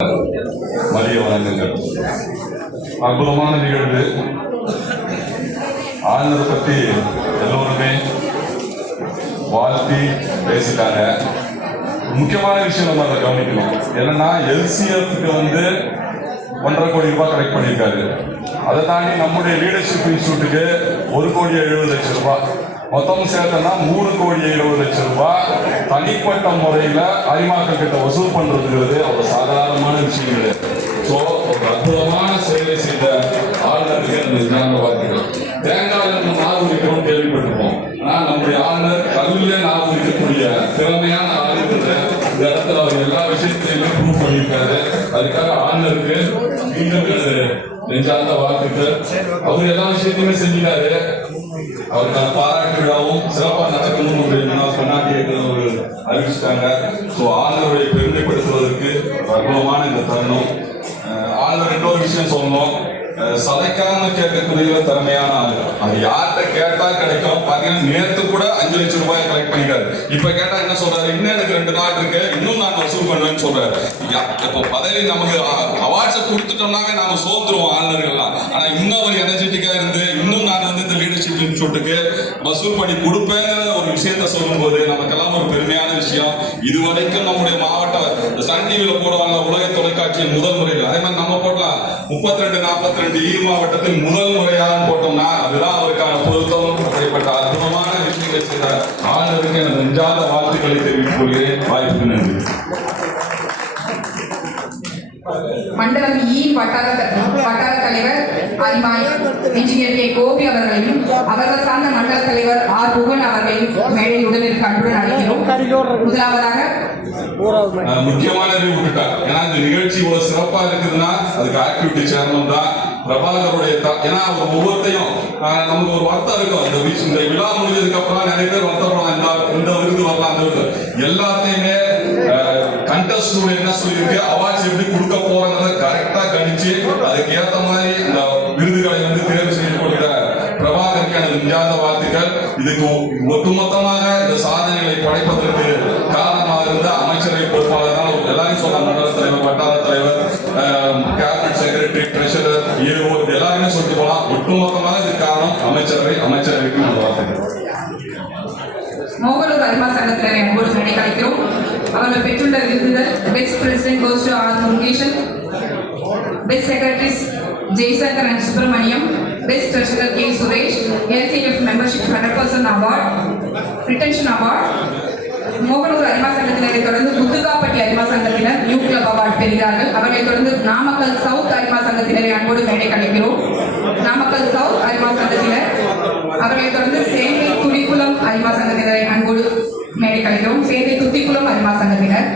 மதிய வணக்கங்கள். அற்புதமான நிகழ்வு. ஆளுநரை பற்றி எல்லோருமே வாழ்த்தி பேசிட்டாங்க. முக்கியமான விஷயம் நம்ம அதை கவனிக்கணும். என்னன்னா LCFக்கு 1.5 கோடி ரூபாய் கலெக்ட் பண்ணியிருக்காரு. அதை தாண்டி நம்முடைய லீடர்ஷிப் இன்ஸ்டியூட்டுக்கு 1,70,00,000 மொத்தம் சேர்த்தனா 3,70,00,000 தனிப்பட்ட முறையில் அரிமாக்கள் கிட்ட வசூல் பண்றதுங்கிறது ஒரு சாதாரணமான விஷயம் கிடையாது. ஸோ ஒரு அற்புதமான செயலை செய்த ஆளுநருக்கு வாழ்த்துக்கள். தேங்காயில் நம்ம நாள் உரிக்கிறோம் கேள்விப்பட்டிருப்போம். ஆனால் நம்முடைய ஆளுநர் கல்வியிலே நாள் உரிக்கக்கூடிய திறமையான ஆளுநர் இந்த இடத்துல அவர் எல்லா விஷயத்திலையுமே ப்ரூவ் பண்ணியிருக்காரு. அதுக்காக ஆளுநருக்கு மீண்டும் நெஞ்சார்ந்த வாழ்த்துக்கள். அவர் எல்லா விஷயத்தையுமே செஞ்சிட்டாரு. அவருக்கான பாராட்டு விழாவும் சிறப்பாக நடக்கணும்னு அறிவிச்சிட்டாங்க. ஸோ ஆளுநருடைய பெருமைப்படுத்துவதற்கு அற்புதமான இந்த தருணம். ஆளுநர் இன்னொரு விஷயம் சொல்லணும். சதைக்காம கேட்கக்கூடிய திறமையான ஆளு. அது யார்கிட்ட கேட்டா கிடைக்கும். பாத்தீங்கன்னா நேற்று கூட 5 லட்சம் ரூபாய் கலெக்ட் பண்ணிக்காரு. இப்ப கேட்டா என்ன சொல்றாரு? இன்னும் எனக்கு 2 நாள் இருக்கு, இன்னும் நான் வசூல் பண்ணுவேன்னு சொல்றாரு. இப்போ பதவி நமக்கு அவார்ட்ஸை கொடுத்துட்டோம்னாவே நாம சோத்துருவோம் ஆளுநர்கள்லாம். ஆனா இன்னும் ஒரு எனர்ஜெட்டிக்கா இருந்து இன்னும் நான் இந்த லீடர்ஷிப் இன்ஸ்டியூட்டுக்கு வசூல் பண்ணி கொடுப்பேங்கிற ஒரு விஷயத்த சொல்லும் போது நமக்கெல்லாம் ஒரு பெருமையான விஷயம். இதுவரைக்கும் நம்முடைய மாவட்ட சன் டிவியில போடுவாங்க உலக தொலைக்காட்சியின் முதல் முறையில். அதே மாதிரி நம்ம போடலாம் 32-42 மாவட்டத்தில் முதல் முறையாக போட்டோம்னா அதுதான் அவருக்கான பொருத்தம். அப்படிப்பட்ட அற்புதமான விஷயங்களை செய்த ஆளுநருக்கு எனது நெஞ்சார்ந்த வாழ்த்துக்களை தெரிவித்துக் கொள்கிறேன். வாய்ப்புக்கு நன்றி. மண்டலம் வட்டார தலைவர் அரிமாய் இன்ஜினியர் கே கோபி அவர்களையும் அவர்கள் சார்ந்த மண்டல தலைவர் ஆர் புகன் அவர்களையும் மேடையில் உடனிருக்க அன்புடன் அழைக்கிறோம். முதலாவதாக முக்கியமான விட்டுட்டா. ஏன்னா இந்த நிகழ்ச்சி இவ்வளவு சிறப்பா இருக்குதுன்னா அதுக்கு ஆக்டிவிட்டி சேர்மன் தான் பிரபாகருடைய. ஏன்னா அவர் ஒவ்வொருத்தையும் நமக்கு ஒரு வருத்தம் இருக்கும். இந்த விழா முடிஞ்சதுக்கு அப்புறம் நிறைய பேர் வருத்தப்படலாம். இந்த விருது வரலாம், அந்த விருது எல்லாத்தையுமே கண்டஸ்ட் என்ன சொல்லியிருக்கு, அவார்ட்ஸ் எப்படி கொடுக்க போறாங்கிறத கரெக்டா கணிச்சு அதுக்கு ஏற்ற மாதிரி இந்த விருதுகளை தேர்வு செய்யப்படுகிற பிரபாகருக்கு எனது நெஞ்சார்ந்த வாழ்த்துக்கள். இதுக்கு ஒட்டுமொத்தமாக இந்த சாதனைகளை படைப்பதற்கு காரணமாக இருந்த அமைச்சரவை பொறுப்பாளர் தான் எல்லாரும் சொன்ன மண்டல தலைவர், வட்டார தலைவர், கேபினட் செக்ரட்டரி, ட்ரெஷரர், ஏஓ எல்லாருமே சொல்லிட்டு போலாம். ஒட்டுமொத்தமாக இதுக்கு காரணம் அமைச்சரவைக்கு நம்ம வாழ்த்துக்கள். மோகனூர் அரிமா சங்கத்தினரை அன்போடு கலைக்கிறோம். அவர்கள் பெற்றுள்ள விருதுகள்: best president goes to R Murugesan, best secretaries Jaishankar and Subramaniam, best treasurer K Suresh, LCF membership 100% award, retention award. Mohanur அரிமா சங்கத்தினரை தொடர்ந்து புத்துக்காப்பட்டி அரிமா சங்கத்தினர் நியூ கிளப் அவார்ட் பெறுகிறார்கள். அவர்களை தொடர்ந்து நாமக்கல் சவுத் அரிமா சங்கத்தினரை அன்போடு மேடை கலைக்கிறோம். நாமக்கல் சவுத் அரிமா சங்கத்தினர். அவர்களை தொடர்ந்து சேங்கை துடிக்குளம் அரிமா சங்கத்தினரை அன்போடு மேடை கலைக்கிறோம். சேங்கை துடிக்குளம் அரிமா சங்கத்தினர்.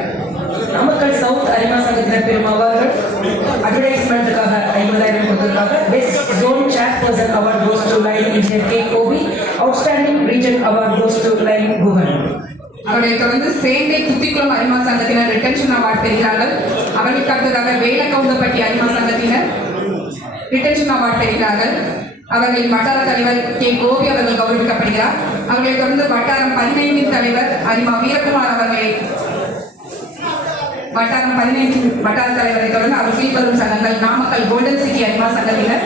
நாமக்கல் சவுத் அரிமா சங்கத்தினர் பெறும் அவார்டுகள்: அட்வர்டைஸ்மெண்ட்டுக்காக 50,000 கொடுத்ததுக்காக best zone chairperson award goes to lion engineer K Gopi, outstanding region award goes to lion Guhan. அவர்களை தொடர்ந்து சேங்கை துத்திக்குளம் அரிமா சங்கத்தினர் ரிட்டன்ஷன் அவார்ட் பெறுகிறார்கள். அவர்களுக்கு அடுத்ததாக வேலக்கவுண்டப்பட்டி அரிமா சங்கத்தினர் ரிட்டன்ஷன் அவார்ட் பெறுகிறார்கள். அவர்களின் வட்டார தலைவர் கே கோபி அவர்கள் கௌரவிக்கப்படுகிறார். அவர்களை தொடர்ந்து வட்டாரம் 15 தலைவர் அரிமா வீரகுமார் அவர்களை வட்டாரம் 15 வட்டார தலைவரை தொடர்ந்து அவர் கீழ்வரும் சங்கங்கள்: நாமக்கல் கோல்டன் சிட்டி அரிமா சங்கத்தினர்,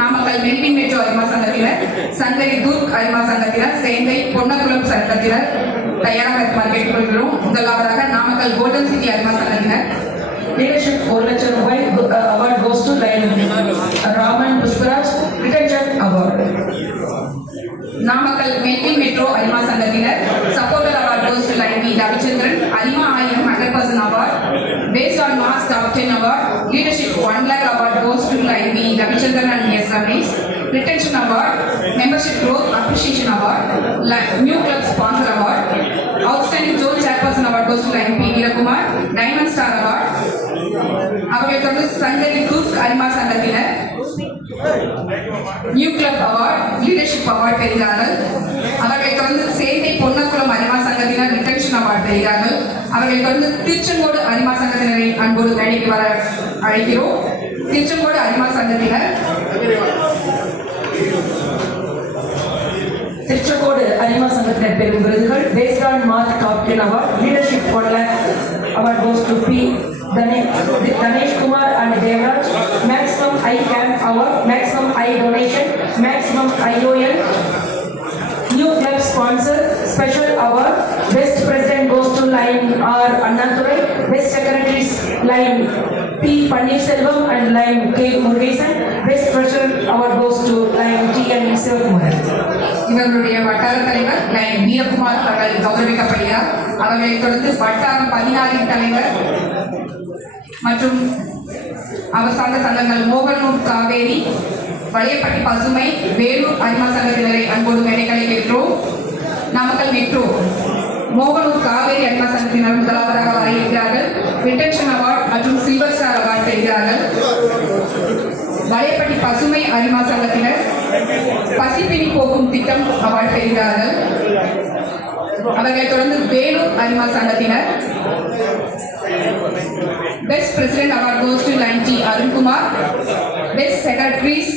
நாமக்கல் மெல்பின் மெட்ரோ அரிமா சங்கத்தினர், சங்கரி துர்க் அரிமா சங்கத்தினர், சேங்கை பொன்னகுளம் சங்கத்தினர் தயாராக இருக்குமாறு கேட்டுக்கொள்கிறோம். முதலாவதாக நாமக்கல் கோல்டன் சிட்டி அரிமா சங்கத்தினர். லீடர்ஷிப் 1 லட்சம் ரூபாய் award goes to lion Raman Pushparaj, retention award. Namakkal மெல்பின் மெட்ரோ அரிமா சங்கத்தினர் supporter award goes to lion V Ravichandran, அரிமா 100% award, based on marks top 10 award, leadership 1 lakh award goes to lion V Ravichandran and S Ramesh, retention award, membership growth appreciation award, new club sponsor award, outstanding zone chairperson award goes to lion P Veerakumar, diamond star award. அவர்களை தொடர்ந்து சங்கரி துர்க் அரிமா சங்கத்தினர் new club award, leadership award பெறுகிறார்கள். அவர்களை தொடர்ந்து சேங்கை பொன்னக்குளம் அரிமா சங்கத்தினர் retention award பெறுகிறார்கள். அவர்களை தொடர்ந்து திருச்செங்கோடு அரிமா சங்கத்தினரை அன்போடு மேடைக்கு வர அழைக்கிறோம். திருச்செங்கோடு அரிமா சங்கத்தினர். திருச்செங்கோடு அரிமா சங்கத்தினர் பெறும் விருதுகள்: based on mark top 10 award, leadership 1 lakh award goes to P. Danesh Kumar and Devraj. Maximum I Camp award, maximum I donation, maximum IOL. New club sponsor, special award. Best president goes to line R. Annadurai. Best secretaries line P. Pannirselvam and line K. Murugesan. Best treasurer award goes to line T. and Sivakumaran. இவர்களுடைய வட்டார தலைவர் line Veerakumar அவர்கள் கௌரவிக்கப்படுகிறார். அவர்களைத் தொடர்ந்து வட்டாரம் 16 தலைவர் மற்றும் அவர் சார்ந்த சங்கங்கள் மோகனூர் காவேரி, வளையப்பட்டி பசுமை, வேலூர் அரிமா சங்கத்தினரை அன்போடு மேடைகளை ஏற்றோம். நாமக்கல் மெட்ரோ மோகனூர் காவேரி அரிமா சங்கத்தினர் முதலாவதாக வர இருக்கிறார்கள். ரிட்டன்ஷன் அவார்ட் மற்றும் சில்வர் ஸ்டார் அவார்ட் பெறுகிறார்கள். வளையப்பட்டி பசுமை அரிமா சங்கத்தினர் பசிப்பினி போக்கும் திட்டம் அவார்டு பெறுகிறார்கள். அவர்களைத் தொடர்ந்து வேலூர் அரிமா சங்கத்தினர் best president award goes to Lion T Arunkumar. Best secretaries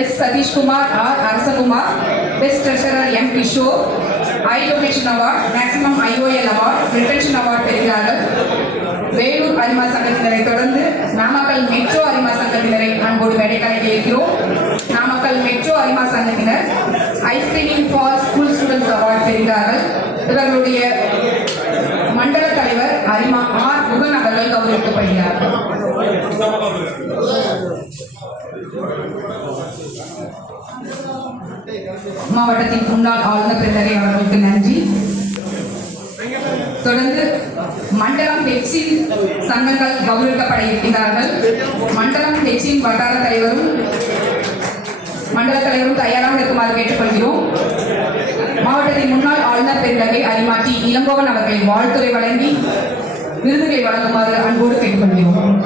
S Sathishkumar, R Arasakumar. Best treasurer M Kishore. Eye donation award, maximum IOL award, retention award பெறுகிறார்கள். வேலூர் அரிமா சங்கத்தினரை தொடர்ந்து நாமக்கல் மெட்ரோ அரிமா சங்கத்தினரை அன்போடு மேடைகளை ஏற்கிறோம். நாமக்கல் மெட்ரோ அரிமா சங்கத்தினர் ஐஸ்கிரீமிங் ஃபார் ஸ்கூல் ஸ்டூடெண்ட்ஸ் அவார்ட் பெறுகிறார்கள். இவர்களுடைய மண்டல தலைவர் அரிமா ஆர் முகன் அவர்கள் கௌரவிக்கப்படுகிறார். மாவட்டத்தின் முன்னாள் ஆளுநர் பிறரை அவர்களுக்கு நன்றி. தொடர்ந்து மண்டலம் ஹெச்சின் சங்கங்கள் கௌரவிக்கப்பட இருக்கிறார்கள். மண்டலம் ஹெச்சின் வட்டார தலைவரும் மண்டல தலைவரும் தயாராக இருக்குமாறு கேட்டுக்கொள்கிறோம். மாவட்டத்தின் முன்னாள் ஆளுநர் பெருந்தகை அரிமா டி. இளங்கோவன் அவர்களை வாழ்த்துரை வழங்கி விருதுகளை வழங்குமாறு அன்போடு கேட்டுக்கொள்கிறோம்.